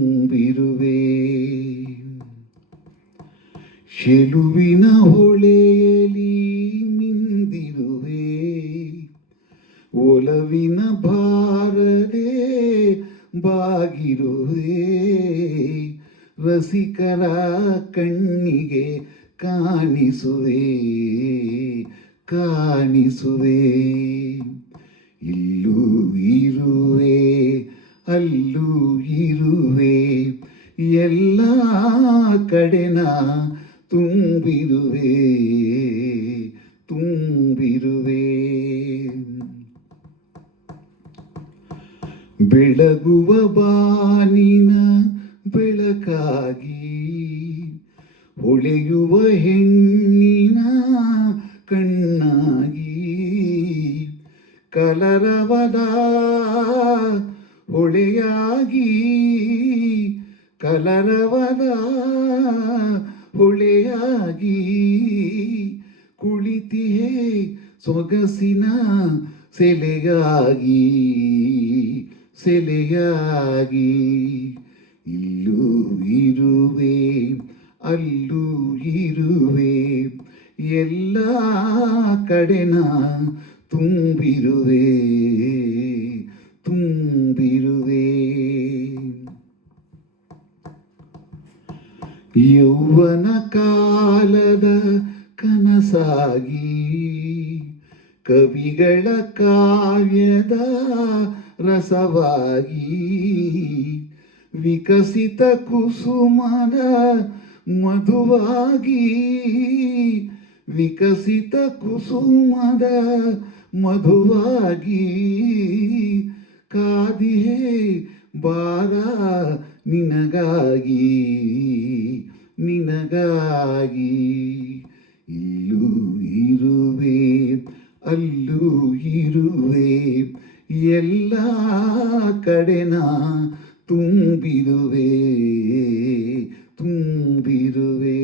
ತುಂಬಿರುವೆ. ಚೆಲುವಿನ ಹೊಳೆಯಲಿ ಮಿಂದಿರುವೆ, ಒಲವಿನ ಭಾರದೆ ಬಾಗಿರುವೆ. ರಸಿಕರ ಕಣ್ಣಿಗೆ ಕಾಣಿಸುವೆ ಕಾಣಿಸುವೆ. ಇಲ್ಲೂ ಇರುವೆ ಅಲ್ಲೂ ಇರುವೆ, ಎಲ್ಲ ಕಡೆನ ತುಂಬಿರುವೆ ತುಂಬಿರುವೆ. ಬೆಳಗುವ ಬಾನಿನ ಬೆಳಕಾಗಿ, ಹೊಳೆಯುವ ಹೆಣ್ಣಿನ ಕಣ್ಣಾಗಿ, ಕಲರವದ ಹೊಳೆಯಾಗಿ, ಕಲರವದ ಹೊಳೆಯಾಗಿ ಕುಳಿತಿಹೇ ಸೊಗಸಿನ ಸೆಲೆಯಾಗಿ ಸೆಲೆಯಾಗಿ. ಇಲ್ಲೂ ಇರುವೆ ಅಲ್ಲೂ ಇರುವೆ, ಎಲ್ಲ ಕಡೆನ ತುಂಬಿರುವೆ ತುಂಬಿರುವೆ. ಯೌವನ ಕಾಲದ ಕನಸಾಗಿ, ಕವಿಗಳ ಕಾವ್ಯದ ರಸವಾಗಿ, ವಿಕಸಿತ ಕುಸುಮದ ಮಧುವಾಗಿ, ವಿಕಸಿತ ಕುಸುಮದ ಮಧುವಾಗಿ. ಕಾದಿಹೇ ಬಾರ ನಿನಗಾಗಿ ನಿನಗಾಗಿ. ಇಲ್ಲೂ ಇರುವೆ ಅಲ್ಲೂ ಇರುವೆ, ಎಲ್ಲ ಕಡೆನ ತುಂಬಿರುವೆ ತುಂಬಿರುವೆ.